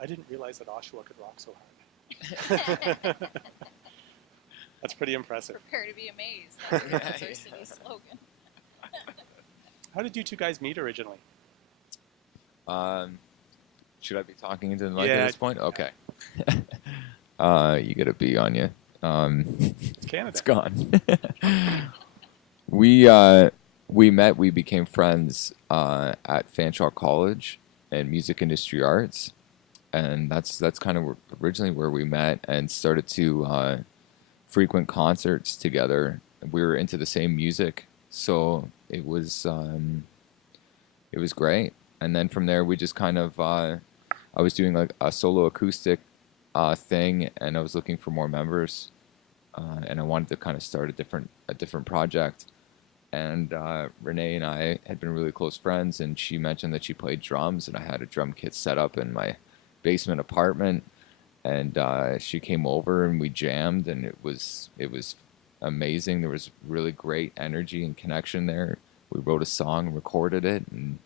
I didn't realize that Oshawa could rock so hard. That's pretty impressive. Prepare to be amazed. That's our city's slogan. How did you two guys meet originally? Should I be talking into the mic Yeah. at this point? Okay. You get a B on you. It's Canada. It's gone. We met. We became friends at Fanshawe College in music industry arts, and that's kind of originally where we met and started to frequent concerts together. We were into the same music, so it was great. And then from there, we just kind of I was doing like a solo acoustic thing, and I was looking for more members, and I wanted to kind of start a different project. And Renee and I had been really close friends, and she mentioned that she played drums, and I had a drum kit set up in my basement apartment, and she came over and we jammed, and it was amazing. There was really great energy and connection there. We wrote a song, recorded it, and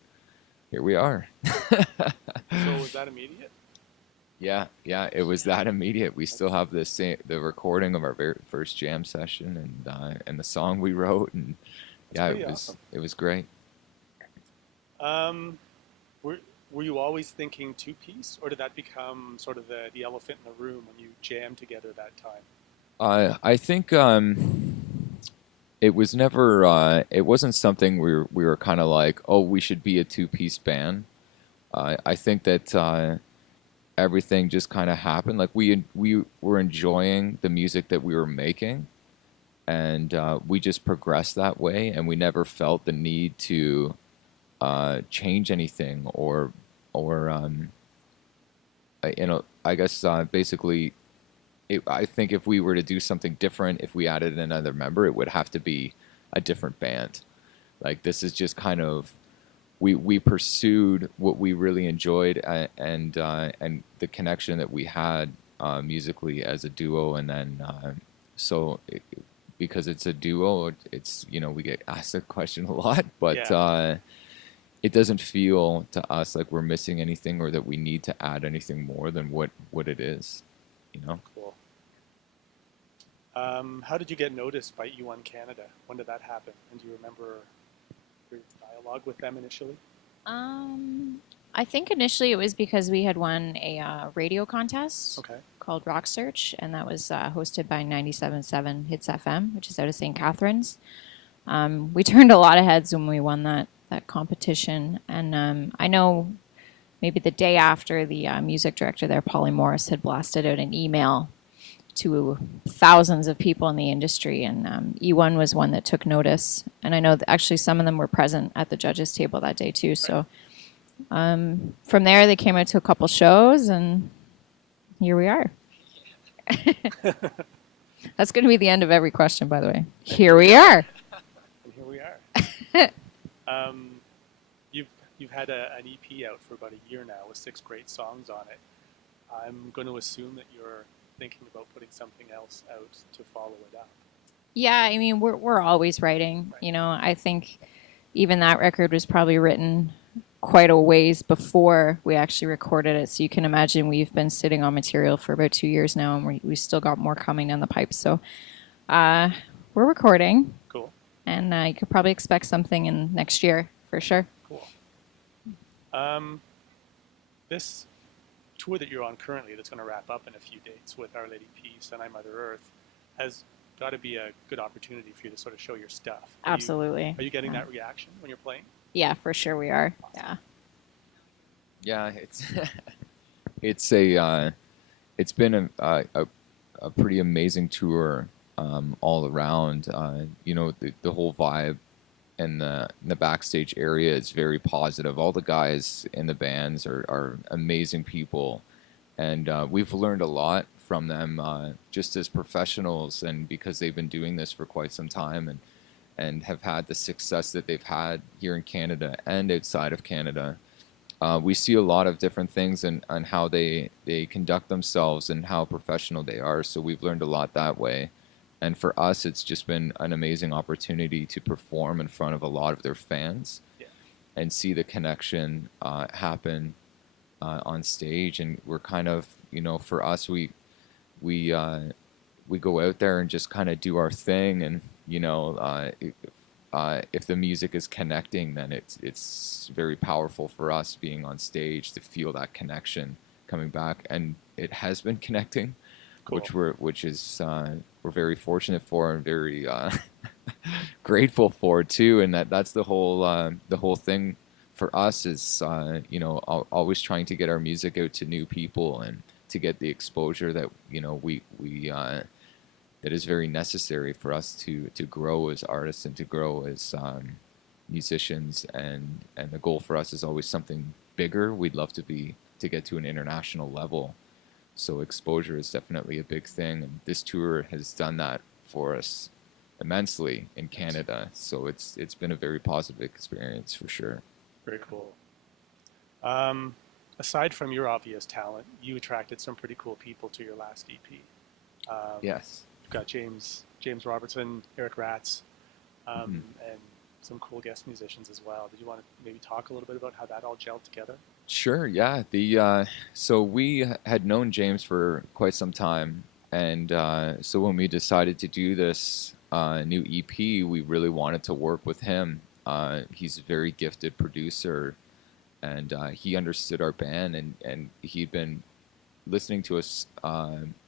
here we are. So was that immediate? Yeah, it was that immediate. We still have the recording of our very first jam session and the song we wrote, and That's awesome. It was great. Were you always thinking two-piece, or did that become sort of the elephant in the room when you jammed together that time? I think it was never. It wasn't something we were kind of like, oh, we should be a two-piece band. I think that everything just kind of happened. Like we were enjoying the music that we were making, and we just progressed that way, and we never felt the need to change anything or I guess basically. I think if we were to do something different, if we added another member, it would have to be a different band. Like this is just kind of we pursued what we really enjoyed and the connection that we had musically as a duo, and then because it's a duo, it's we get asked that question a lot, but it doesn't feel to us like we're missing anything or that we need to add anything more than what it is. Cool. How did you get noticed by E1 Canada? When did that happen? And do you remember your dialogue with them initially? I think initially it was because we had won a radio contest called Rock Search, and that was hosted by 97.7 Hits FM, which is out of St. Catharines. We turned a lot of heads when we won that competition, and I know maybe the day after, the music director there, Polly Morris, had blasted out an email to thousands of people in the industry, and E1 was one that took notice. And I know that actually some of them were present at the judges' table that day too. So from there, they came out to a couple shows, and here we are. That's going to be the end of every question, by the way. Here we are. And here we are. You've had an EP out for about a year now with 6 great songs on it. I'm going to assume that you're thinking about putting something else out to follow it up. Yeah, I mean, we're always writing. Right. I think even that record was probably written quite a ways before we actually recorded it. So you can imagine we've been sitting on material for about 2 years now, and we still got more coming down the pipe. So we're recording. Cool. And you could probably expect something in next year for sure. Cool. This tour that you're on currently, that's going to wrap up in a few dates with Our Lady Peace and I Mother Earth, has got to be a good opportunity for you to sort of show your stuff. Absolutely. Are you getting that reaction when you're playing? Yeah, for sure we are. Awesome. Yeah, it's been a pretty amazing tour all around. The whole vibe in the backstage area is very positive. All the guys in the bands are amazing people, and we've learned a lot from them just as professionals, and because they've been doing this for quite some time and have had the success that they've had here in Canada and outside of Canada. We see a lot of different things on how they conduct themselves and how professional they are, so we've learned a lot that way. And for us, it's just been an amazing opportunity to perform in front of a lot of their fans and see the connection happen on stage, and we're kind of, for us, we go out there and just kind of do our thing, and if the music is connecting, then it's very powerful for us being on stage to feel that connection coming back, and it has been connecting, Cool. which is we're very fortunate for and very grateful for too, and that's the whole thing for us is always trying to get our music out to new people and to get the exposure that we that is very necessary for us to grow as artists and to grow as musicians, and the goal for us is always something bigger. We'd love to get to an international level, so exposure is definitely a big thing, and this tour has done that for us immensely in Canada, so it's been a very positive experience for sure. Very cool. Aside from your obvious talent, you attracted some pretty cool people to your last EP. Yes. You've got James Robertson, Eric Ratz, and some cool guest musicians as well. Did you want to maybe talk a little bit about how that all gelled together? Sure, yeah. So we had known James for quite some time, and so when we decided to do this new EP, we really wanted to work with him. He's a very gifted producer, and he understood our band, and he'd been listening to us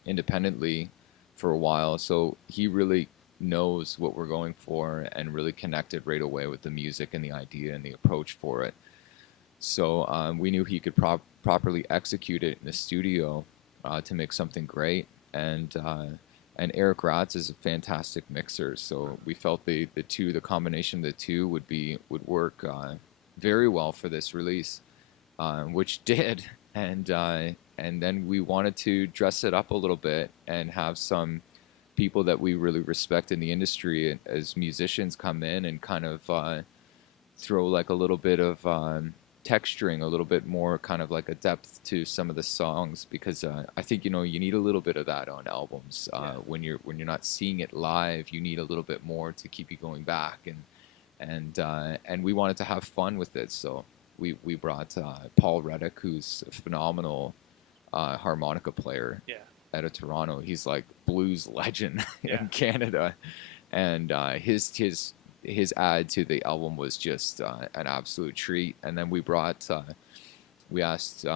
independently for a while, so he really knows what we're going for and really connected right away with the music and the idea and the approach for it. So we knew he could properly execute it in the studio to make something great, and Eric Ratz is a fantastic mixer, so we felt the combination of the two would work very well for this release, which did, and then we wanted to dress it up a little bit and have some people that we really respect in the industry as musicians come in and kind of throw like a little bit of texturing, a little bit more kind of like a depth to some of the songs, because I think you need a little bit of that on albums. When you're not seeing it live, you need a little bit more to keep you going back, and we wanted to have fun with it, so we brought Paul Reddick, who's a phenomenal harmonica player out of Toronto. He's like blues legend in Canada, and his add to the album was just an absolute treat. And then we asked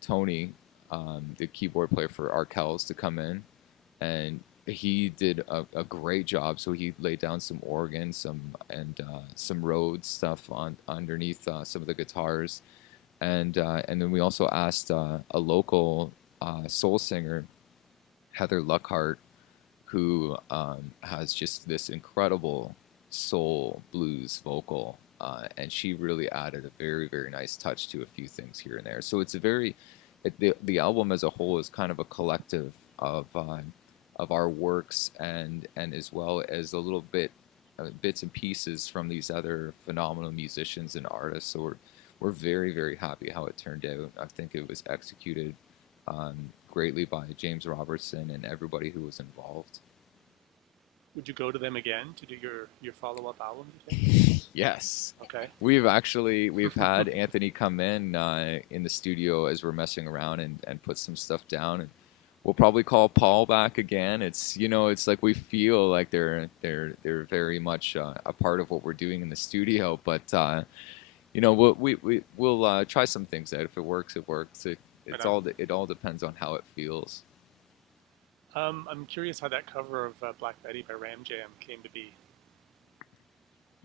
Tony, the keyboard player for Arkells, to come in, and he did a great job. So he laid down some organ, some Rhodes stuff underneath some of the guitars, and then we also asked a local soul singer, Heather Luckhart, who has just this incredible soul blues vocal, and she really added a very, very nice touch to a few things here and there. So it's the album as a whole is kind of a collective of our works, and as well as a little bit bits and pieces from these other phenomenal musicians and artists. So we're very, very happy how it turned out. I think it was executed greatly by James Robertson and everybody who was involved. Would you go to them again to do your follow-up album, do you think? Yes. Okay. We've had Anthony come in the studio as we're messing around and put some stuff down, and we'll probably call Paul back again. It's it's like we feel like they're very much a part of what we're doing in the studio, but we'll try some things out. If it works, it works. It all depends on how it feels. I'm curious how that cover of Black Betty by Ram Jam came to be. I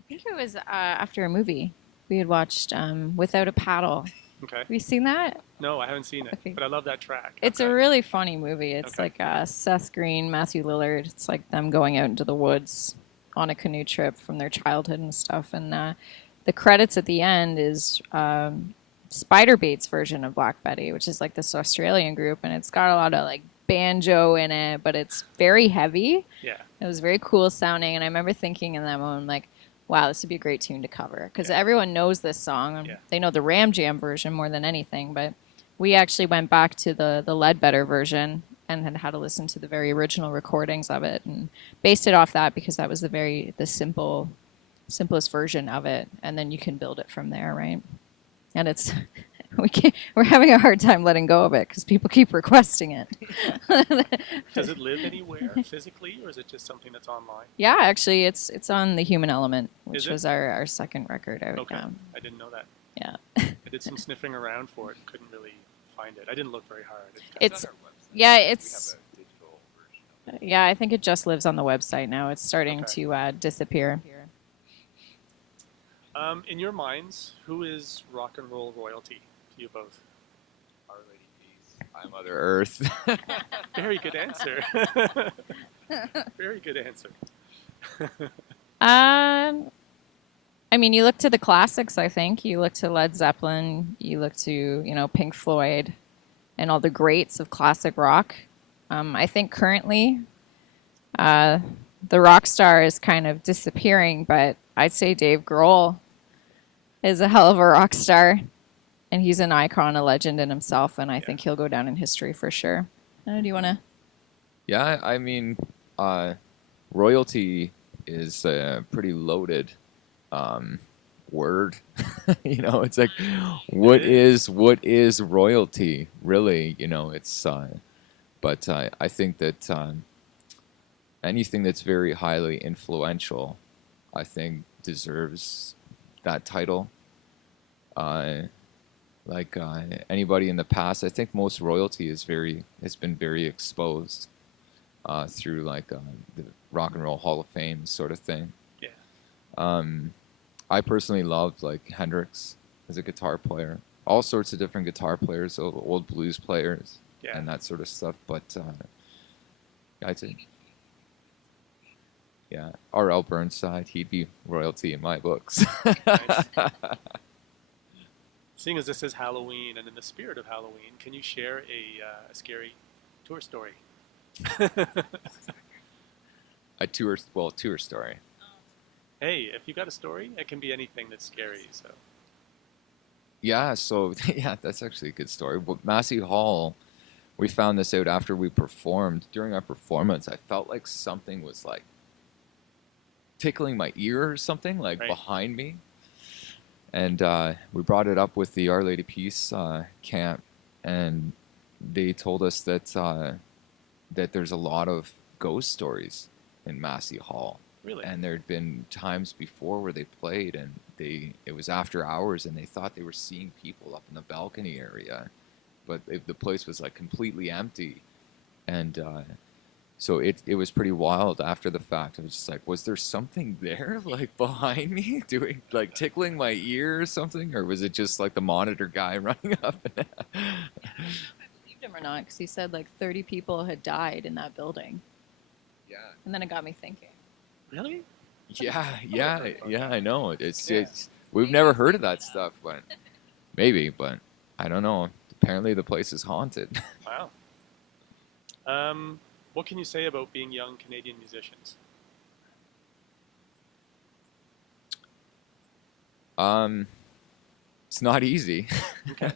think it was after a movie we had watched, Without a Paddle. Okay. Have you seen that? No, I haven't seen it, but I love that track. It's a really funny movie. It's like Seth Green, Matthew Lillard. It's like them going out into the woods on a canoe trip from their childhood and stuff. And the credits at the end is Spiderbait's version of Black Betty, which is like this Australian group, and it's got a lot of like banjo in it, but it's very heavy. Yeah. It was very cool sounding, and I remember thinking in that moment, like, wow, this would be a great tune to cover, because everyone knows this song. They know the Ram Jam version more than anything, but we actually went back to the Ledbetter version and had to listen to the very original recordings of it and based it off that, because that was the simplest version of it, and then you can build it from there, right? And it we're having a hard time letting go of it because people keep requesting it. Does it live anywhere physically, or is it just something that's online? Yeah, actually, it's on The Human Element, which was our second record out. Okay, I didn't know that. Yeah. I did some sniffing around for it and couldn't really find it. I didn't look very hard. It's on our website. yeah, We it's have a digital version of it. yeah. I think it just lives on the website now. It's starting to disappear. In your minds, who is rock and roll royalty to you both? Our Lady Peace. I'm Mother Earth. Very good answer. Very good answer. I mean, you look to the classics, I think. You look to Led Zeppelin. You look to, Pink Floyd and all the greats of classic rock. I think currently the rock star is kind of disappearing, but I'd say Dave Grohl is a hell of a rock star. And he's an icon, a legend in himself, and I think he'll go down in history for sure. Do you want to? Yeah, I mean, royalty is a pretty loaded word. It's like, what is royalty really? It's but I think that anything that's very highly influential, I think, deserves that title. Anybody in the past, I think most royalty has been very exposed through the Rock and Roll Hall of Fame sort of thing. Yeah. I personally loved Hendrix as a guitar player, all sorts of different guitar players, old blues players, and that sort of stuff. But I think, yeah, R.L. Burnside, he'd be royalty in my books. Nice. Seeing as this is Halloween, and in the spirit of Halloween, can you share a scary tour story? A tour story. Hey, if you got a story, it can be anything that's scary. So. Yeah, that's actually a good story. But Massey Hall, we found this out after we performed. During our performance, I felt like something was tickling my ear or something, right behind me. And we brought it up with the Our Lady Peace camp, and they told us that there's a lot of ghost stories in Massey Hall. Really? And there had been times before where they played, and it was after hours, and they thought they were seeing people up in the balcony area, but the place was completely empty, and so it was pretty wild after the fact. I was just was there something there behind me doing tickling my ear or something, or was it just the monitor guy running up? I don't know if I believed him or not, because he said 30 people had died in that building. Yeah. And then it got me thinking. Really? Yeah, I know. It's we've never heard of that stuff, but maybe, but I don't know. Apparently the place is haunted. Wow. What can you say about being young Canadian musicians? It's not easy. Okay.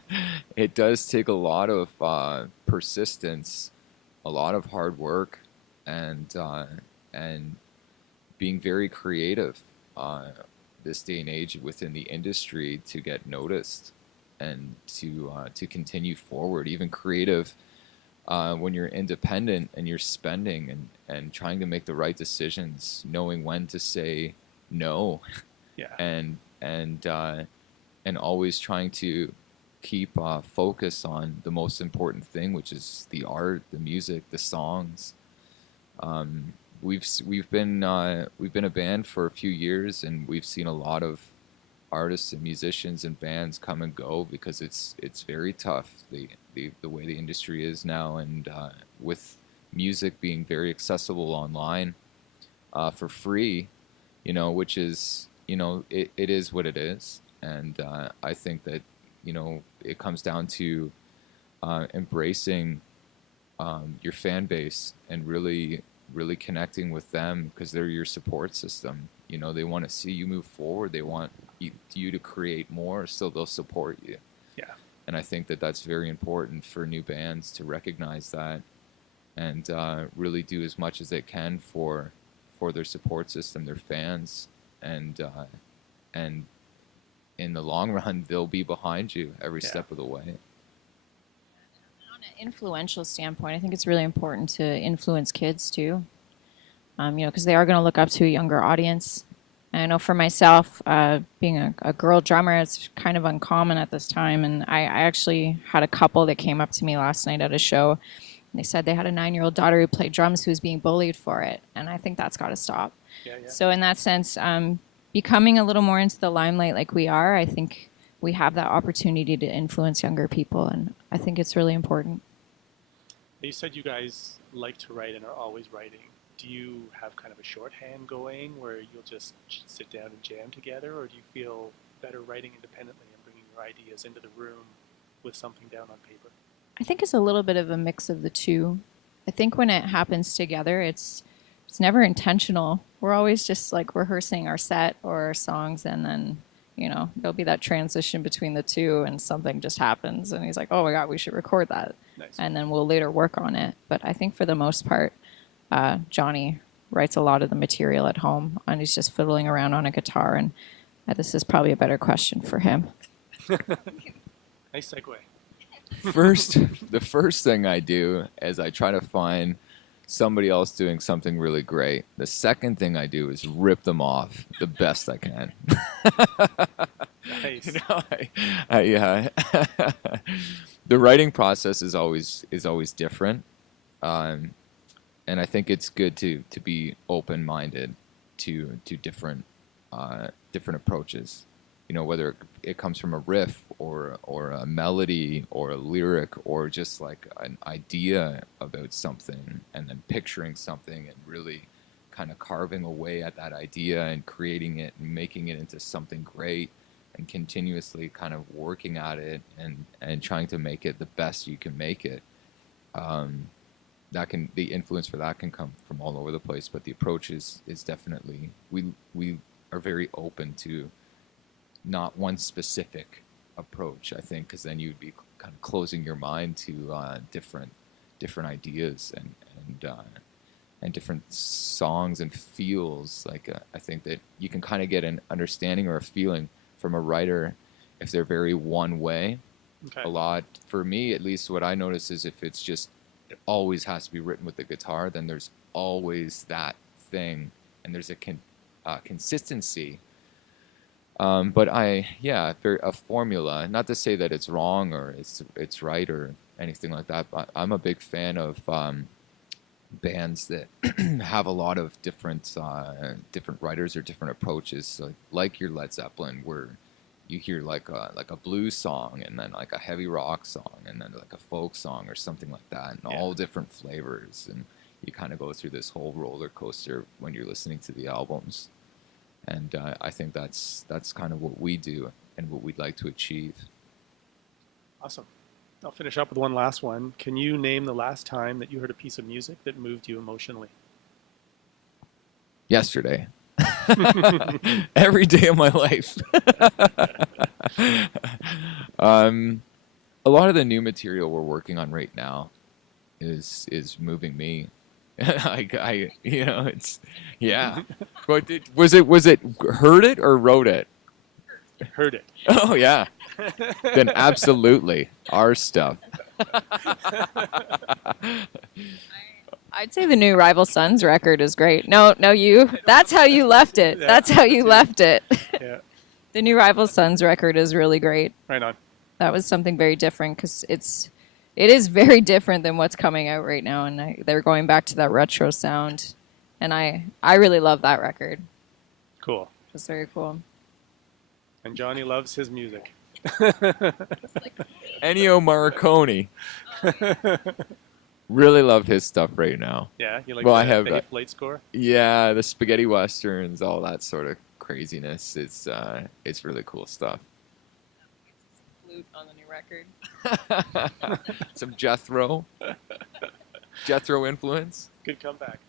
It does take a lot of persistence, a lot of hard work, and being very creative this day and age within the industry to get noticed and to continue forward. Even creative when you're independent and you're spending and trying to make the right decisions, knowing when to say no, and always trying to keep focus on the most important thing, which is the art, the music, the songs. We've been a band for a few years, and we've seen a lot of artists and musicians and bands come and go because it's very tough the way the industry is now, and with music being very accessible online for free, which is it is what it is, and I think that it comes down to embracing your fan base and really connecting with them, because they're your support system. They want to see you move forward. They want you to create more, so they'll support you. Yeah. And I think that that's very important for new bands to recognize that, and really do as much as they can for their support system, their fans, and in the long run, they'll be behind you every step of the way. On an influential standpoint, I think it's really important to influence kids too. Because they are going to look up to a younger audience. And I know for myself, being a girl drummer, it's kind of uncommon at this time. And I actually had a couple that came up to me last night at a show. And they said they had a 9-year-old daughter who played drums who was being bullied for it. And I think that's got to stop. Yeah. So in that sense, becoming a little more into the limelight like we are, I think we have that opportunity to influence younger people. And I think it's really important. You said you guys like to write and are always writing. Do you have kind of a shorthand going where you'll just sit down and jam together, or do you feel better writing independently and bringing your ideas into the room with something down on paper? I think it's a little bit of a mix of the two. I think when it happens together, it's never intentional. We're always just like rehearsing our set or our songs, and then there'll be that transition between the two, and something just happens, and he's like, "Oh my God, we should record that," Nice. And then we'll later work on it. But I think for the most part, Jonny writes a lot of the material at home, and he's just fiddling around on a guitar. And this is probably a better question for him. Nice segue. The first thing I do is I try to find somebody else doing something really great. The second thing I do is rip them off the best I can. Nice. The writing process is always different. And I think it's good to be open-minded to different approaches. Whether it comes from a riff or a melody or a lyric or just like an idea about something, and then picturing something and really kind of carving away at that idea and creating it and making it into something great, and continuously kind of working at it and trying to make it the best you can make it. The influence for that can come from all over the place, but the approach is definitely, we are very open to not one specific approach, I think, because then you'd be kind of closing your mind to different ideas and different songs and feels. Like I think that you can kind of get an understanding or a feeling from a writer if they're very one way. Okay. A lot, for me at least, what I notice is if it's just, it always has to be written with the guitar, then there's always that thing, and there's a consistency. But a formula. Not to say that it's wrong or it's right or anything like that. But I'm a big fan of bands that have a lot of different writers or different approaches. So like your Led Zeppelin, where you hear like a blues song and then like a heavy rock song and then like a folk song or something like that, and all different flavors, and you kind of go through this whole roller coaster when you're listening to the albums. And I think that's kind of what we do and what we'd like to achieve. Awesome. I'll finish up with one last one. Can you name the last time that you heard a piece of music that moved you emotionally? Yesterday. Every day of my life. A lot of the new material we're working on right now is moving me. It's But was it heard it or wrote it? Heard it. Oh yeah. Then absolutely our stuff. I'd say the new Rival Sons record is great. No, you. That's how you left it. That's how you left it. Yeah. The new Rival Sons record is really great. Right on. That was something very different, because it is very different than what's coming out right now, and they're going back to that retro sound, and I really love that record. Cool. It's very cool. And Jonny loves his music. Ennio Morricone. Really love his stuff right now. Yeah, you like Well, the I have Betty Flight score? Yeah, the spaghetti westerns, all that sort of craziness. It's really cool stuff. Flute on the new record. Some Jethro influence. Good comeback.